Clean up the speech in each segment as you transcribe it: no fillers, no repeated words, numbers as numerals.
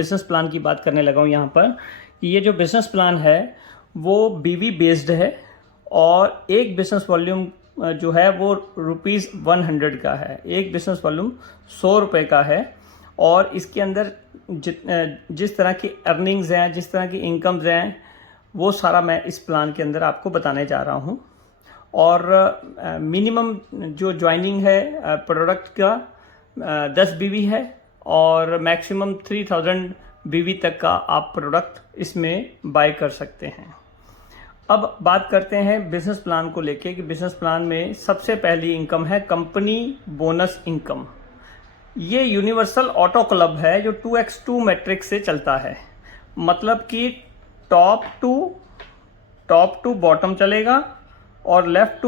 Business plan की बात करने लगा हूँ यहाँ पर कि ये जो बिजनेस प्लान है वो बीवी बेस्ड है और एक बिजनेस वॉल्यूम जो है वो ₹100 का है। एक बिजनेस वॉल्यूम ₹100 का है और इसके अंदर जिस तरह की अर्निंग्स हैं, जिस तरह की इनकम्स हैं, वो सारा मैं इस प्लान के अंदर आपको बताने जा रहा हूँ। और मिनिमम जो ज्वाइनिंग है प्रोडक्ट का 10 बीवी है और मैक्सिमम 3000 बीवी तक का आप प्रोडक्ट इसमें बाय कर सकते हैं। अब बात करते हैं बिजनेस प्लान को लेके कि बिजनेस प्लान में सबसे पहली इनकम है कंपनी बोनस इनकम। ये यूनिवर्सल ऑटो क्लब है जो 2x2 मैट्रिक्स से चलता है, मतलब कि टॉप टू बॉटम चलेगा और लेफ्ट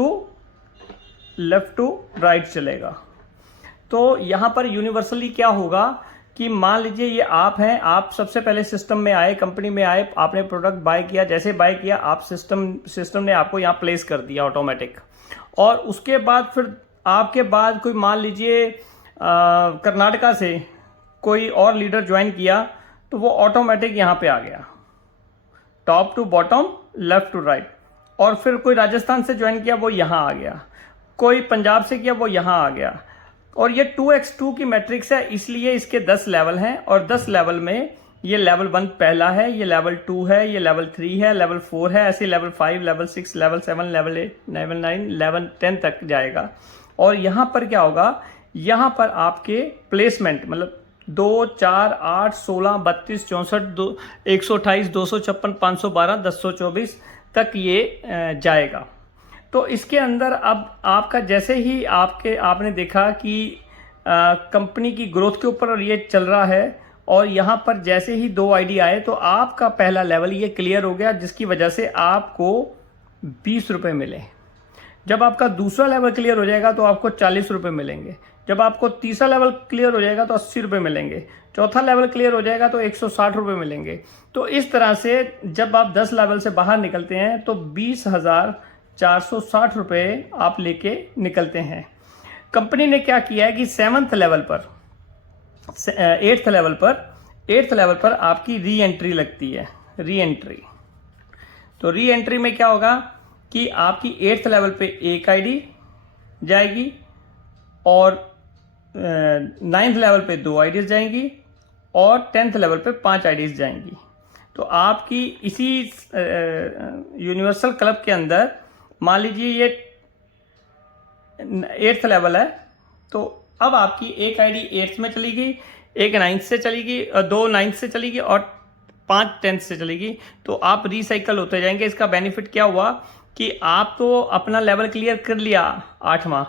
टू राइट चलेगा। तो यहाँ पर यूनिवर्सली क्या होगा कि मान लीजिए ये आप हैं, आप सबसे पहले सिस्टम में आए, कंपनी में आए, आपने प्रोडक्ट बाय किया, जैसे बाय किया आप सिस्टम ने आपको यहाँ प्लेस कर दिया ऑटोमेटिक। और उसके बाद फिर आपके बाद कोई मान लीजिए कर्नाटका से कोई और लीडर ज्वाइन किया तो वो ऑटोमेटिक यहाँ पे आ गया, top to bottom left to right. और फिर कोई राजस्थान से ज्वाइन किया वो यहाँ आ गया, कोई पंजाब से किया वो यहाँ आ गया। और ये 2x2 की मैट्रिक्स है, इसलिए इसके 10 लेवल हैं और 10 लेवल में ये लेवल 1 पहला है, ये लेवल 2 है, ये लेवल 3 है, लेवल 4 है, ऐसे level 5, level 6, level 7, level 8, level 9, level 10 तक जाएगा। और यहाँ पर क्या होगा, यहाँ पर आपके प्लेसमेंट मतलब 2, 4, 8, 16, 32, 64, 128, 256, 512, 1024 तक ये जाएगा। तो इसके अंदर अब आपका जैसे ही आपने देखा कि कंपनी की ग्रोथ के ऊपर ये चल रहा है और यहाँ पर जैसे ही 2 आईडी आए तो आपका पहला लेवल ये क्लियर हो गया, जिसकी वजह से आपको ₹20 मिले। जब आपका दूसरा लेवल क्लियर हो जाएगा तो आपको ₹40 मिलेंगे। जब आपको तीसरा लेवल क्लियर हो जाएगा तो ₹80 मिलेंगे। चौथा लेवल क्लियर हो जाएगा तो ₹160 मिलेंगे। तो इस तरह से जब आप 10 लेवल से बाहर निकलते हैं तो 20,460 रुपये आप लेके निकलते हैं। कंपनी ने क्या किया है कि 8th लेवल पर आपकी री एंट्री लगती है। री एंट्री में क्या होगा कि आपकी 8th लेवल पे एक आईडी जाएगी और 9th लेवल पे 2 आईडीज जाएंगी और 10th लेवल पे 5 आईडीज जाएंगी। तो आपकी इसी यूनिवर्सल क्लब के अंदर मान लीजिए ये 8th लेवल है, तो अब आपकी एक आईडी 8th में चली गई, एक 9th से चली गई, 2 9th से चली गई और 5 10th से चली गई। तो आप रिसाइकल होते जाएंगे। इसका बेनिफिट क्या हुआ कि आप तो अपना लेवल क्लियर कर लिया 8वां,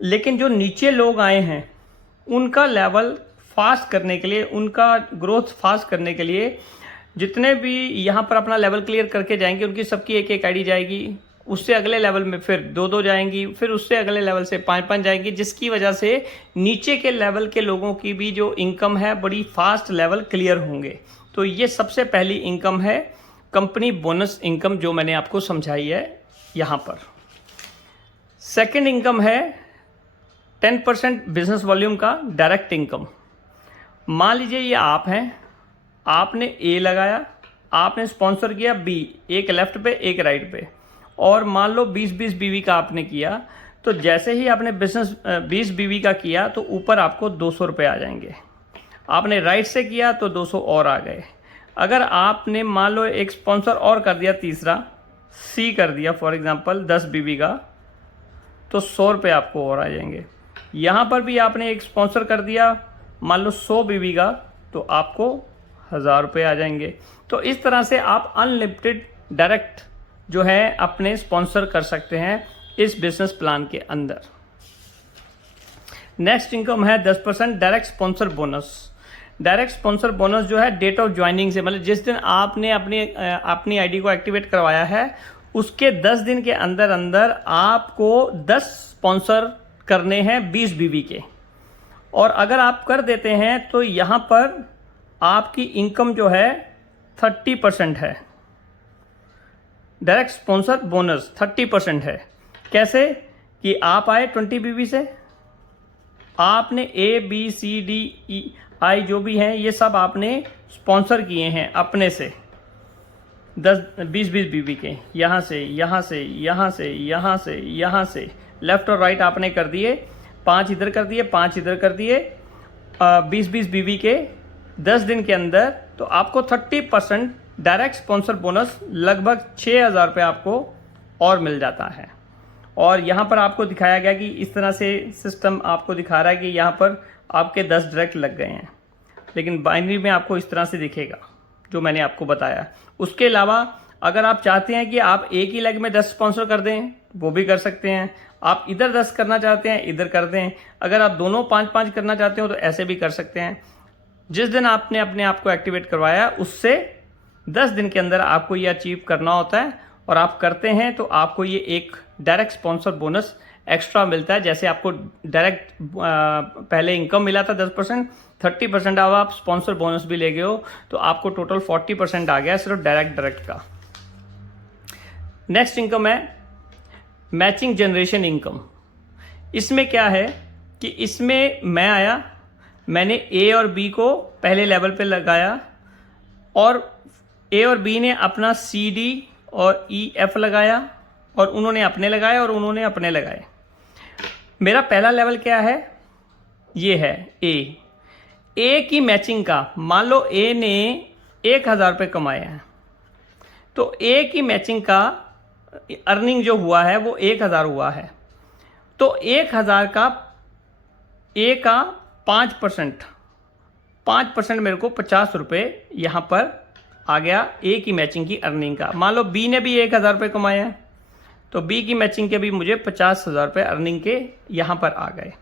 लेकिन जो नीचे लोग आए हैं उनका लेवल फास्ट करने के लिए, उनका ग्रोथ फास्ट करने के लिए जितने भी यहाँ पर अपना लेवल क्लियर करके जाएंगे उनकी सबकी एक आईडी जाएगी। उससे अगले लेवल में फिर 2 जाएंगी, फिर उससे अगले लेवल से 5 जाएंगी, जिसकी वजह से नीचे के लेवल के लोगों की भी जो इनकम है बड़ी फास्ट लेवल क्लियर होंगे। तो ये सबसे पहली इनकम है कंपनी बोनस इनकम जो मैंने आपको समझाई है यहाँ पर। सेकंड इनकम है 10% बिजनेस वॉल्यूम का डायरेक्ट इनकम। मान लीजिए ये आप हैं, आपने ए लगाया, आपने स्पॉन्सर किया बी, एक लेफ्ट पे एक राइट पे, और मान लो 20-20 बीवी का आपने किया। तो जैसे ही आपने बिजनेस 20 बीवी का किया तो ऊपर आपको ₹200 आ जाएंगे। आपने राइट से किया तो 200 और आ गए। अगर आपने मान लो एक स्पॉन्सर और कर दिया, तीसरा सी कर दिया फॉर एग्जांपल 10 बीवी का, तो ₹100 आपको और आ जाएंगे। यहाँ पर भी आपने एक स्पॉन्सर कर दिया मान लो 100 बीवी का, तो आपको ₹1000 आ जाएंगे। तो इस तरह से आप अनलिमिटेड डायरेक्ट जो है अपने स्पॉन्सर कर सकते हैं इस बिजनेस प्लान के अंदर। नेक्स्ट इनकम है 10% direct sponsor bonus. Direct sponsor bonus जो है डेट ऑफ ज्वाइनिंग से, मतलब जिस दिन आपने अपनी आईडी को एक्टिवेट करवाया है उसके 10 दिन के अंदर अंदर आपको 10 स्पॉन्सर करने हैं 20 बीवी के। और अगर आप कर देते हैं तो यहाँ पर आपकी इनकम जो है 30% है। डायरेक्ट स्पॉन्सर बोनस 30% है। कैसे कि आप आए 20 बीवी से, आपने ABCDEI जो भी हैं ये सब आपने स्पॉन्सर किए हैं अपने से, 10-20 बीवी के, यहाँ से यहाँ से यहाँ से यहाँ से यहाँ से लेफ्ट और राइट आपने कर दिए, 5 इधर कर दिए, 5 इधर कर दिए, 20-20 बीवी के 10 दिन के अंदर, तो आपको 30% डायरेक्ट स्पॉन्सर बोनस लगभग 6,000 रुपये आपको और मिल जाता है। और यहाँ पर आपको दिखाया गया कि इस तरह से सिस्टम आपको दिखा रहा है कि यहाँ पर आपके 10 डायरेक्ट लग गए हैं, लेकिन बाइनरी में आपको इस तरह से दिखेगा जो मैंने आपको बताया। उसके अलावा अगर आप चाहते हैं कि आप एक ही लेग में 10 स्पॉन्सर कर दें वो भी कर सकते हैं, आप इधर 10 करना चाहते हैं इधर कर दें, अगर आप दोनों 5-5 करना चाहते हो तो ऐसे भी कर सकते हैं। जिस दिन आपने अपने आप को एक्टिवेट करवाया उससे 10 दिन के अंदर आपको ये अचीव करना होता है, और आप करते हैं तो आपको ये एक डायरेक्ट स्पॉन्सर बोनस एक्स्ट्रा मिलता है। जैसे आपको डायरेक्ट पहले इनकम मिला था 10%, 30% अब आप स्पॉन्सर बोनस भी ले गए हो तो आपको टोटल 40% आ गया सिर्फ डायरेक्ट का। नेक्स्ट इनकम है मैचिंग जनरेशन इनकम। इसमें क्या है कि इसमें मैं आया, मैंने ए और बी को पहले लेवल पे लगाया, और ए और बी ने अपना सी डी और ई एफ लगाया, और उन्होंने अपने लगाए और उन्होंने अपने लगाए। मेरा पहला लेवल क्या है, ये है ए की मैचिंग का। मान लो ए ने 1,000 रुपये कमाए हैं, तो ए की मैचिंग का अर्निंग जो हुआ है वो 1,000 हुआ है, तो 1,000 का ए का 5% मेरे को 50 रुपये यहाँ पर आ गया ए की मैचिंग की अर्निंग का। मान लो बी ने भी 1,000 रुपये कमाए हैं, तो बी की मैचिंग के भी मुझे 50,000 रुपये अर्निंग के यहाँ पर आ गए।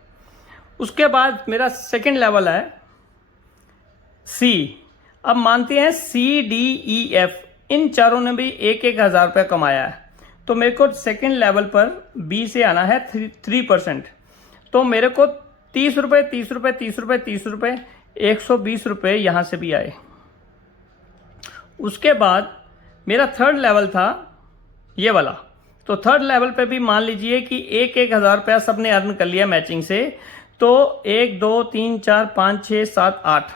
उसके बाद मेरा सेकंड लेवल है सी। अब मानते हैं सी डी ई एफ इन चारों ने भी 1,000 रुपये कमाया है, तो मेरे को सेकंड लेवल पर बी से आना है 3%, तो मेरे को 30 रुपये 30 रुपये 30 रुपये 30 रुपये 120 रुपये यहाँ से भी आए। उसके बाद मेरा थर्ड लेवल था ये वाला, तो थर्ड लेवल पे भी मान लीजिए कि 1,000 रुपया सबने अर्न कर लिया मैचिंग से, तो 1 2 3 4 5 6 7 8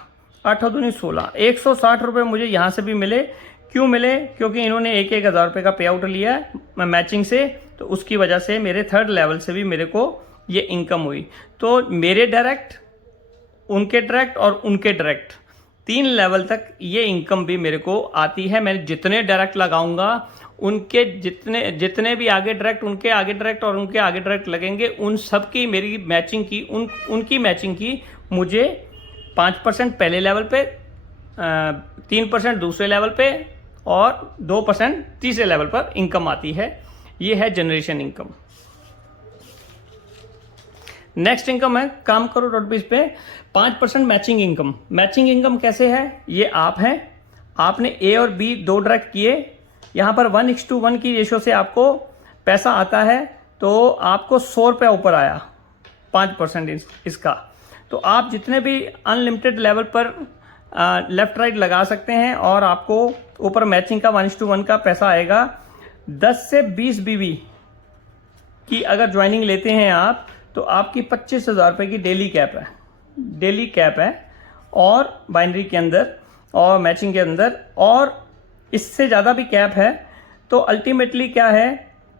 8 दूनी 16 160 रुपये मुझे यहाँ से भी मिले। क्यों मिले? क्योंकि इन्होंने 1,000 रुपये का पे आउट लिया है मैचिंग से, तो उसकी वजह से मेरे थर्ड लेवल से भी मेरे को ये इनकम हुई। तो मेरे डायरेक्ट, उनके डायरेक्ट और उनके डायरेक्ट 3 लेवल तक ये इनकम भी मेरे को आती है। मैं जितने डायरेक्ट लगाऊंगा उनके जितने भी आगे डायरेक्ट, उनके आगे डायरेक्ट और उनके आगे डायरेक्ट लगेंगे, उन सब की मेरी मैचिंग की उनकी मैचिंग की मुझे 5% पहले लेवल पे, 3% दूसरे लेवल पे और 2% तीसरे लेवल पर इनकम आती है। ये है जनरेशन इनकम। नेक्स्ट इनकम है काम करो .biz पे 5% मैचिंग इनकम। मैचिंग इनकम कैसे है? ये आप हैं, आपने ए और बी 2 डायरेक्ट किए, यहाँ पर 1:1 की रेशो से आपको पैसा आता है, तो आपको 100 रुपया ऊपर आया 5% इसका। तो आप जितने भी अनलिमिटेड लेवल पर लेफ्ट राइट लगा सकते हैं और आपको ऊपर मैचिंग का 1:1 का पैसा आएगा। 10 से 20 बीवी की अगर ज्वाइनिंग लेते हैं आप, तो आपकी 25,000 रुपये की डेली कैप है और बाइनरी के अंदर और मैचिंग के अंदर, और इससे ज़्यादा भी कैप है। तो अल्टीमेटली क्या है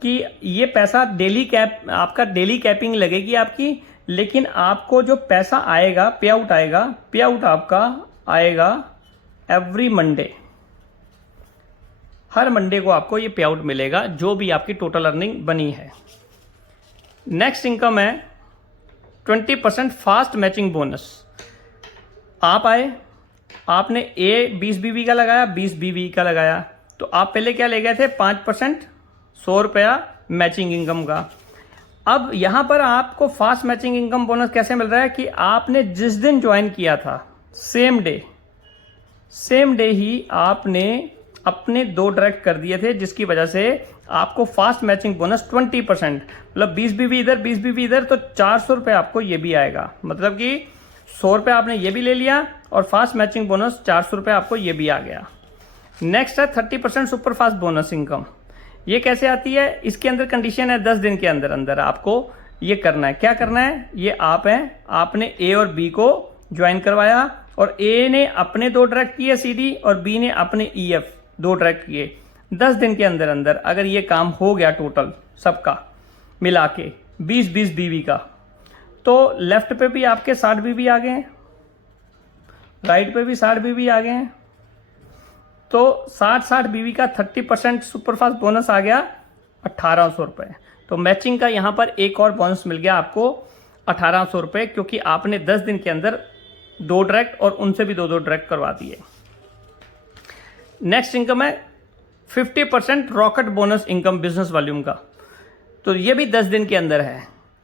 कि ये पैसा डेली कैप, आपका डेली कैपिंग लगेगी आपकी, लेकिन आपको जो पैसा आएगा, पे आउट आपका आएगा एवरी मंडे। हर मंडे को आपको ये पे आउट मिलेगा जो भी आपकी टोटल अर्निंग बनी है। नेक्स्ट इनकम है 20% फास्ट मैचिंग बोनस। आप आए, आपने ए 20 बीवी का लगाया, 20 बीवी का लगाया, तो आप पहले क्या ले गए थे? 5% 100 रुपया मैचिंग इनकम का। अब यहाँ पर आपको फास्ट मैचिंग इनकम बोनस कैसे मिल रहा है कि आपने जिस दिन ज्वाइन किया था सेम डे ही आपने अपने 2 डायरेक्ट कर दिए थे, जिसकी वजह से आपको फास्ट मैचिंग बोनस 20%, मतलब 20 बीवी इधर 20 बीवी इधर, तो 400 रुपये आपको ये भी आएगा। मतलब कि 100 रुपये आपने ये भी ले लिया और फास्ट मैचिंग बोनस 400 रुपये आपको ये भी आ गया। नेक्स्ट है 30% सुपर फास्ट बोनस इनकम। ये कैसे आती है? इसके अंदर कंडीशन है 10 दिन के अंदर आपको ये करना है। क्या करना है? ये आप हैं, आपने ए और बी को ज्वाइन करवाया और ए ने अपने 2 डायरेक्ट किए सीडी और बी ने अपने ईएफ 2 डायरेक्ट किए। 10 दिन के अंदर अंदर अगर ये काम हो गया टोटल सबका मिला के 20-20 बीवी का, तो लेफ्ट पे भी आपके 60 बीवी आ गए हैं, राइट पे भी 60 बीवी आ गए हैं। तो 60-60 बीवी का 30% सुपरफास्ट बोनस आ गया 1800 रुपये। तो मैचिंग का यहाँ पर एक और बोनस मिल गया आपको 1800 रुपये, क्योंकि आपने 10 दिन के अंदर 2 डायरेक्ट और उनसे भी 2-2 डायरेक्ट करवा दिए। नेक्स्ट इनकम है 50% rocket bonus income business volume का। तो ये भी 10 दिन के अंदर है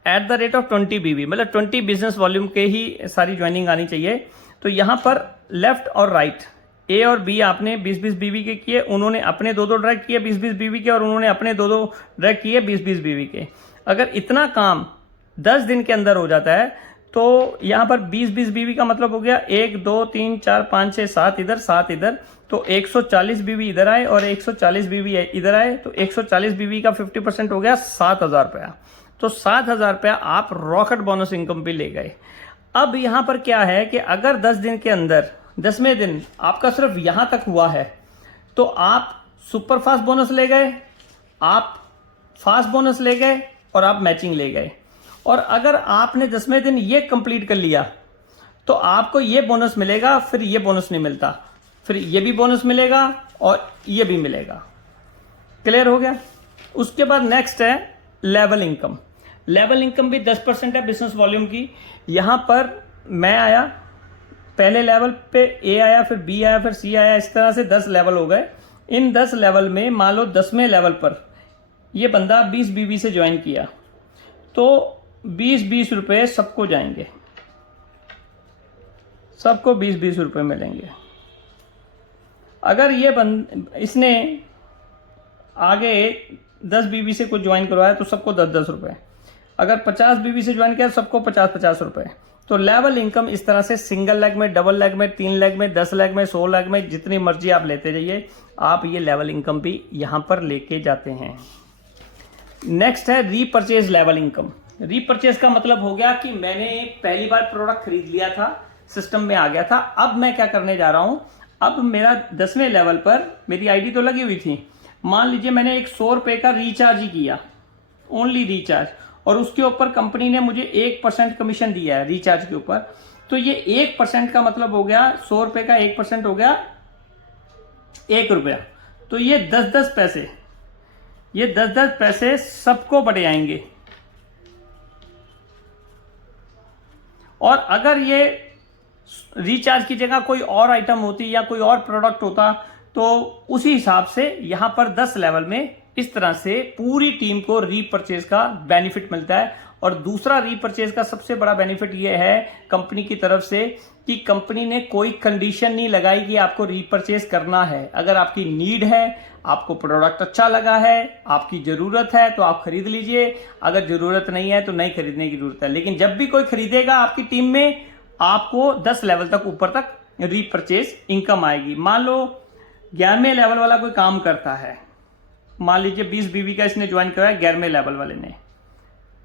एट द रेट ऑफ 20 बीवी, मतलब 20 बिजनेस वॉल्यूम के ही सारी ज्वाइनिंग आनी चाहिए। तो यहाँ पर लेफ्ट और राइट ए और बी आपने 20-20 बीवी के किए, उन्होंने अपने 2-2 डायरेक्ट किए 20-20 बीवी के और उन्होंने अपने 2-2 डायरेक्ट किए 20-20 बीवी के। अगर इतना काम 10 दिन के अंदर हो जाता है तो यहाँ पर 20-20 बीवी का मतलब हो गया 1 2 3 4 5 6 7 इधर 7 इधर, तो 140 बीवी इधर आए और 140 बीवी इधर आए, तो 140 बीवी का 50% हो गया 7000 रुपया। तो 7000 रुपया आप रॉकेट बोनस इनकम भी ले गए। अब यहाँ पर क्या है कि अगर 10 दिन के अंदर 10वें दिन आपका सिर्फ यहाँ तक हुआ है तो आप सुपर फास्ट बोनस ले गए, आप फास्ट बोनस ले गए और आप मैचिंग ले गए। और अगर आपने 10वें दिन ये कंप्लीट कर लिया तो आपको ये बोनस मिलेगा, फिर ये बोनस नहीं मिलता, फिर ये भी बोनस मिलेगा और ये भी मिलेगा। क्लियर हो गया? उसके बाद नेक्स्ट है लेवल इनकम। लेवल इनकम भी 10% है बिजनेस वॉल्यूम की। यहाँ पर मैं आया, पहले लेवल पे ए आया, फिर बी आया, फिर सी आया, इस तरह से 10 लेवल हो गए। इन 10 लेवल में मान लो 10वें लेवल पर ये बंदा 20 बीवी से ज्वाइन किया तो 20-20 रुपये सबको जाएंगे, सबको 20-20 रुपये मिलेंगे। अगर ये इसने आगे 10 बीवी से कुछ ज्वाइन करवाया तो सबको 10-10 रुपये, अगर 50 बीवी से ज्वाइन किया तो सबको 50-50 रुपये। तो लेवल इनकम इस तरह से सिंगल लेग में, डबल लेग में, 3 लेग में, 10 लेग में, 100 लेग में, जितनी मर्जी आप लेते जाइए, आप ये लेवल इनकम भी यहां पर लेके जाते हैं। नेक्स्ट है रीपरचेज लेवल इनकम। रीपरचेज का मतलब हो गया कि मैंने पहली बार प्रोडक्ट खरीद लिया था, सिस्टम में आ गया था, अब मैं क्या करने जा रहा हूं, अब मेरा 10वें लेवल पर मेरी आईडी तो लगी हुई थी, मान लीजिए मैंने एक 100 रुपये का रिचार्ज ही किया, ओनली रिचार्ज, और उसके ऊपर कंपनी ने मुझे 1% कमीशन दिया है रिचार्ज के ऊपर। तो ये 1% का मतलब हो गया 100 रुपये का 1% हो गया 1 रुपया। तो ये 10-10 पैसे, ये 10-10 पैसे सबको बढ़ जाएंगे। और अगर ये रिचार्ज की जगह कोई और आइटम होती या कोई और प्रोडक्ट होता तो उसी हिसाब से यहां पर 10 लेवल में इस तरह से पूरी टीम को रीपरचेज का बेनिफिट मिलता है। और दूसरा रीपरचेज का सबसे बड़ा बेनिफिट यह है कंपनी की तरफ से कि कंपनी ने कोई कंडीशन नहीं लगाई कि आपको रीपरचेज करना है। अगर आपकी नीड है, आपको प्रोडक्ट अच्छा लगा है, आपकी जरूरत है तो आप खरीद लीजिए, अगर जरूरत नहीं है तो नहीं खरीदने की जरूरत है। लेकिन जब भी कोई खरीदेगा आपकी टीम में, आपको 10 लेवल तक ऊपर तक रीपरचेज इनकम आएगी। मान लो 11वें लेवल वाला कोई काम करता है, मान लीजिए 20 बीवी का इसने ज्वाइन कराया 11वें लेवल वाले ने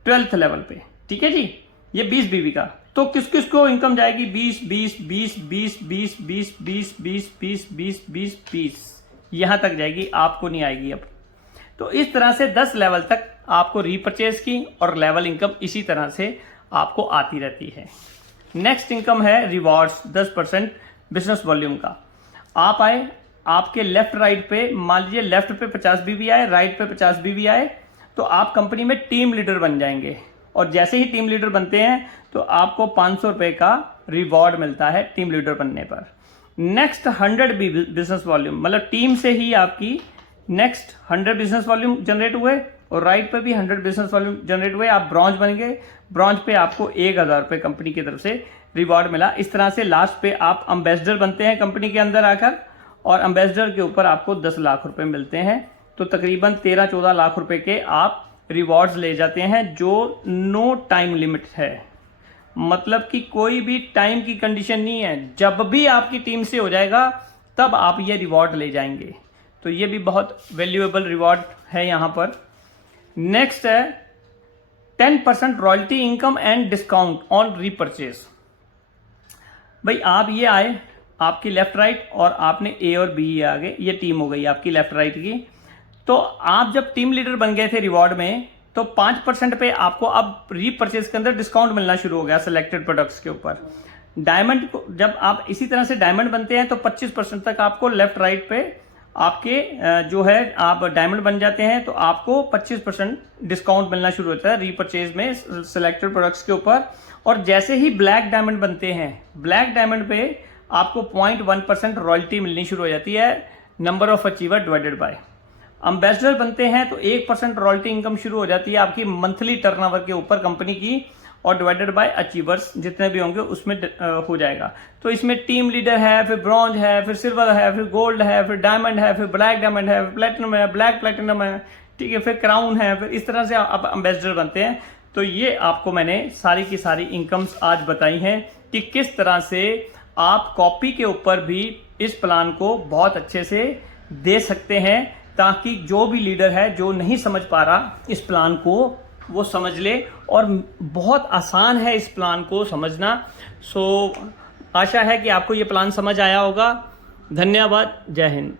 12th लेवल पे, ठीक है जी, ये 20 बीवी का, तो किस किस को इनकम जाएगी 20 यहां तक जाएगी, आपको नहीं आएगी अब। तो इस तरह से 10 लेवल तक आपको रीपरचेज की और लेवल इनकम इसी तरह से आपको आती रहती है। नेक्स्ट इनकम है रिवॉर्ड्स 10% बिजनेस वॉल्यूम का। आप आए, आपके लेफ्ट राइट पे, मान लीजिए लेफ्ट पे 50 बीवी आए, राइट पे 50 बीवी आए, तो आप कंपनी में टीम लीडर बन जाएंगे। और जैसे ही टीम लीडर बनते हैं तो आपको 500 रुपये का रिवॉर्ड मिलता है टीम लीडर बनने पर। नेक्स्ट 100 बिजनेस वॉल्यूम, मतलब टीम से ही आपकी नेक्स्ट 100 बिजनेस वॉल्यूम जनरेट हुए और राइट पे भी 100 बिजनेस वॉल्यूम जनरेट हुए, आप ब्रॉन्ज बन गए। ब्रॉन्ज पे आपको 1000 रुपये कंपनी की तरफ से रिवॉर्ड मिला। इस तरह से लास्ट पे आप एम्बेसडर बनते हैं कंपनी के अंदर आकर, और एम्बेसडर के ऊपर आपको 10 लाख रुपए मिलते हैं। तो तकरीबन 13-14 लाख रुपए के आप रिवॉर्ड्स ले जाते हैं, जो नो टाइम लिमिट है, मतलब कि कोई भी टाइम की कंडीशन नहीं है, जब भी आपकी टीम से हो जाएगा तब आप ये रिवॉर्ड ले जाएंगे। तो ये भी बहुत वैल्यूएबल रिवॉर्ड है यहाँ पर। नेक्स्ट है 10% royalty income and discount on repurchase. भाई आप ये आए, आपकी लेफ्ट राइट, और आपने ए और बी आगे, ये टीम हो गई आपकी लेफ्ट राइट की। तो आप जब टीम लीडर बन गए थे रिवॉर्ड में, तो 5% पे आपको अब रीपरचेज के अंदर डिस्काउंट मिलना शुरू हो गया सिलेक्टेड प्रोडक्ट्स के ऊपर। डायमंड को जब आप इसी तरह से डायमंड बनते हैं तो 25% तक आपको लेफ्ट राइट पे आपके जो है आप डायमंड बन जाते हैं तो आपको 25% डिस्काउंट मिलना शुरू होता है रीपरचेज में सिलेक्टेड प्रोडक्ट्स के ऊपर। और जैसे ही ब्लैक डायमंड बनते हैं, ब्लैक डायमंड पे आपको 0.1% रॉयल्टी मिलनी शुरू हो जाती है, number of achiever divided by. Ambassador बनते हैं तो 1% रॉयल्टी इनकम शुरू हो जाती है आपकी मंथली टर्नओवर के ऊपर कंपनी की, और डिवाइडेड बाय अचीवर्स जितने भी होंगे उसमें हो जाएगा। तो इसमें टीम लीडर है, फिर ब्रॉन्ज है, फिर सिल्वर है, फिर गोल्ड है, फिर डायमंड है, फिर ब्लैक डायमंड है, फिर प्लेटिनम है, ब्लैक प्लेटिनम है, ठीक है, फिर क्राउन है, फिर इस तरह से आप एम्बेसडर बनते हैं। तो ये आपको मैंने सारी की सारी इनकम्स आज बताई हैं कि किस तरह से आप कॉपी के ऊपर भी इस प्लान को बहुत अच्छे से दे सकते हैं, ताकि जो भी लीडर है जो नहीं समझ पा रहा इस प्लान को वो समझ ले। और बहुत आसान है इस प्लान को समझना। सो आशा है कि आपको ये प्लान समझ आया होगा। धन्यवाद। जय हिंद।